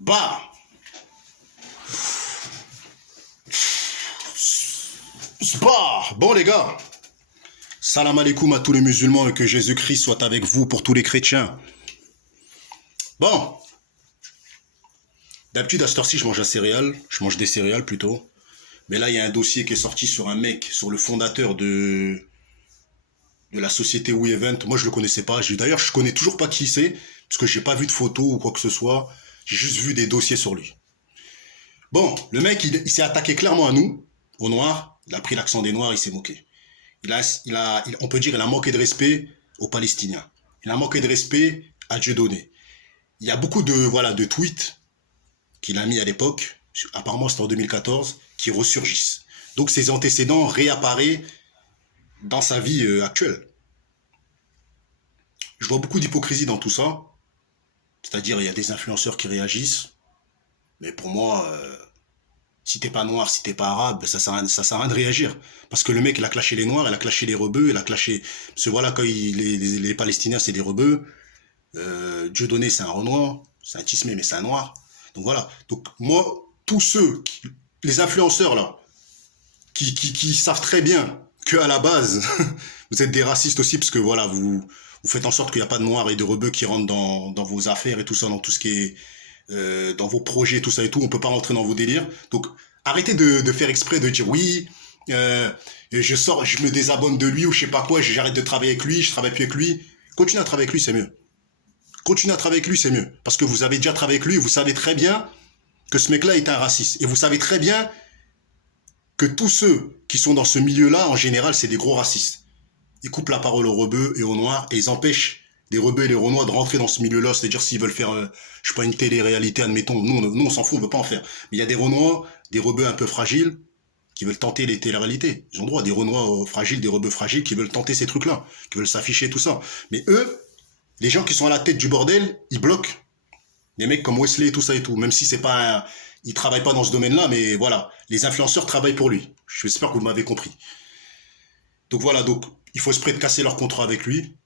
Bah, bon les gars, salam alaikum à tous les musulmans et que Jésus-Christ soit avec vous pour tous les chrétiens. Bon, d'habitude à cette heure-ci je mange des céréales plutôt. Mais là il y a un dossier qui est sorti sur un mec, sur le fondateur de la société WeEvent. Moi je le connaissais pas, d'ailleurs je connais toujours pas qui c'est, parce que j'ai pas vu de photos ou quoi que ce soit. J'ai juste vu des dossiers sur lui. Bon, le mec il s'est attaqué clairement à nous, aux Noirs. Il a pris l'accent des Noirs, il s'est moqué. On peut dire qu'il a manqué de respect aux Palestiniens. Il a manqué de respect à Dieudonné. Il y a beaucoup de tweets qu'il a mis à l'époque, apparemment c'était en 2014, qui ressurgissent. Donc ses antécédents réapparaissent dans sa vie actuelle. Je vois beaucoup d'hypocrisie dans tout ça. C'est-à-dire, il y a des influenceurs qui réagissent. Mais pour moi, si t'es pas noir, si t'es pas arabe, ça sert à rien de réagir. Parce que le mec, il a clashé les noirs, il a clashé les rebeux, il a clashé... Parce que voilà, quand les Palestiniens, c'est des rebeux. Dieudonné, c'est un renoir. C'est un tismé, mais c'est un noir. Donc voilà. Donc moi, tous ceux, les influenceurs là, qui savent très bien qu'à la base, vous êtes des racistes aussi, parce que voilà, vous faites en sorte qu'il n'y a pas de noirs et de rebeux qui rentrent dans vos affaires et tout ça, dans tout ce qui est... dans vos projets, tout ça et tout, on peut pas rentrer dans vos délires. Donc arrêtez de faire exprès de dire oui, je me désabonne de lui ou je sais pas quoi, j'arrête de travailler avec lui, je travaille plus avec lui. Continuez à travailler avec lui, c'est mieux. Continuez à travailler avec lui, c'est mieux. Parce que vous avez déjà travaillé avec lui, vous savez très bien que ce mec-là est un raciste. Et vous savez très bien que tous ceux qui sont dans ce milieu-là, en général, c'est des gros racistes. Ils coupent la parole aux rebeux et aux noirs et ils empêchent les rebeux et les renois de rentrer dans ce milieu-là. C'est-à-dire s'ils veulent faire, je sais pas, une télé-réalité, admettons. Nous on s'en fout, on veut pas en faire. Mais il y a des renois, des rebeux un peu fragiles qui veulent tenter les télé-réalités. Ils ont droit, des renois fragiles, des rebeux fragiles qui veulent tenter ces trucs-là, qui veulent s'afficher, tout ça. Mais eux, les gens qui sont à la tête du bordel, ils bloquent. Des mecs comme Wesley et tout ça et tout. Même si c'est pas il travaille pas dans ce domaine-là, mais voilà. Les influenceurs travaillent pour lui. J'espère que vous m'avez compris. Donc voilà, donc il faut espérer de casser leur contrat avec lui.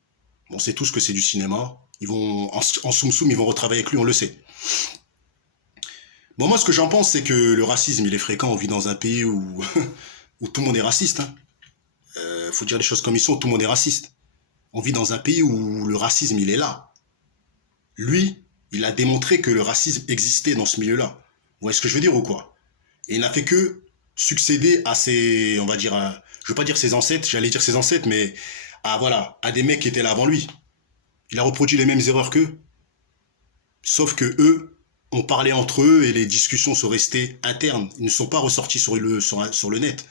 On sait tous que c'est du cinéma. Ils vont, en soum-soum, ils vont retravailler avec lui, on le sait. Bon, moi, ce que j'en pense, c'est que le racisme, il est fréquent. On vit dans un pays où, où tout le monde est raciste. Hein. Faut dire les choses comme ils sont, tout le monde est raciste. On vit dans un pays où le racisme, il est là. Lui, il a démontré que le racisme existait dans ce milieu-là. Vous voyez ce que je veux dire ou quoi? Et il n'a fait que succéder à ses, on va dire, je veux pas dire ses ancêtres, j'allais dire ses ancêtres, mais voilà, à des mecs qui étaient là avant lui. Il a reproduit les mêmes erreurs qu'eux, sauf que eux ont parlé entre eux et les discussions sont restées internes. Ils ne sont pas ressortis sur le net.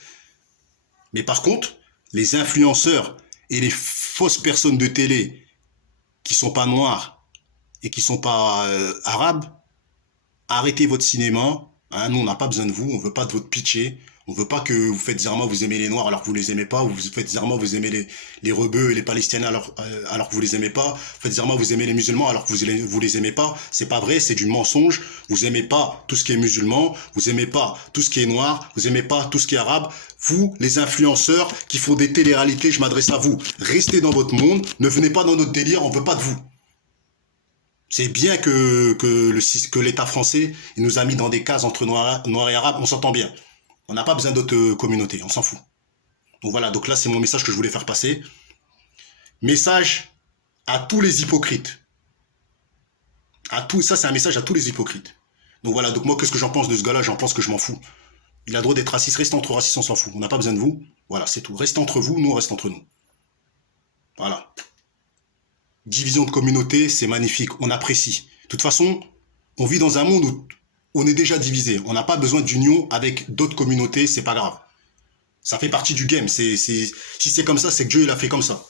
Mais par contre, les influenceurs et les fausses personnes de télé qui sont pas noires et qui sont pas arabes, arrêtez votre cinéma. Hein, nous, on n'a pas besoin de vous. On veut pas de votre pitché. On veut pas que vous faites zirma, vous aimez les noirs alors que vous les aimez pas. Ou vous faites zirma, vous aimez les rebeux et les palestiniens alors que vous les aimez pas. Vous faites zirma, vous aimez les musulmans alors que vous les aimez pas. C'est pas vrai, c'est du mensonge. Vous aimez pas tout ce qui est musulman. Vous aimez pas tout ce qui est noir. Vous aimez pas tout ce qui est arabe. Vous, les influenceurs qui font des télé-réalités, je m'adresse à vous. Restez dans votre monde. Ne venez pas dans notre délire. On veut pas de vous. C'est bien que l'État français il nous a mis dans des cases entre noirs et arabes, on s'entend bien. On n'a pas besoin d'autres communautés, on s'en fout. Donc voilà, donc là c'est mon message que je voulais faire passer. Message à tous les hypocrites. Ça c'est un message à tous les hypocrites. Donc voilà, donc moi qu'est-ce que j'en pense de ce gars-là? J'en pense que je m'en fous. Il a le droit d'être raciste, restez entre racistes, on s'en fout. On n'a pas besoin de vous. Voilà, c'est tout. Restez entre vous, nous on reste entre nous. Voilà. Division de communauté, c'est magnifique, on apprécie. De toute façon, on vit dans un monde où on est déjà divisé. On n'a pas besoin d'union avec d'autres communautés, c'est pas grave. Ça fait partie du game. Si c'est comme ça, c'est que Dieu il a fait comme ça.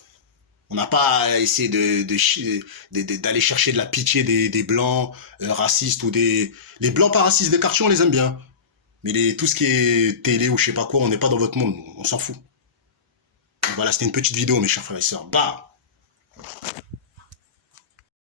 On n'a pas à essayer d'aller chercher de la pitié des blancs racistes ou des... Les blancs pas racistes des quartiers, on les aime bien. Mais tout ce qui est télé ou je sais pas quoi, on n'est pas dans votre monde, on s'en fout. Voilà, c'était une petite vidéo, mes chers frères et sœurs. Bah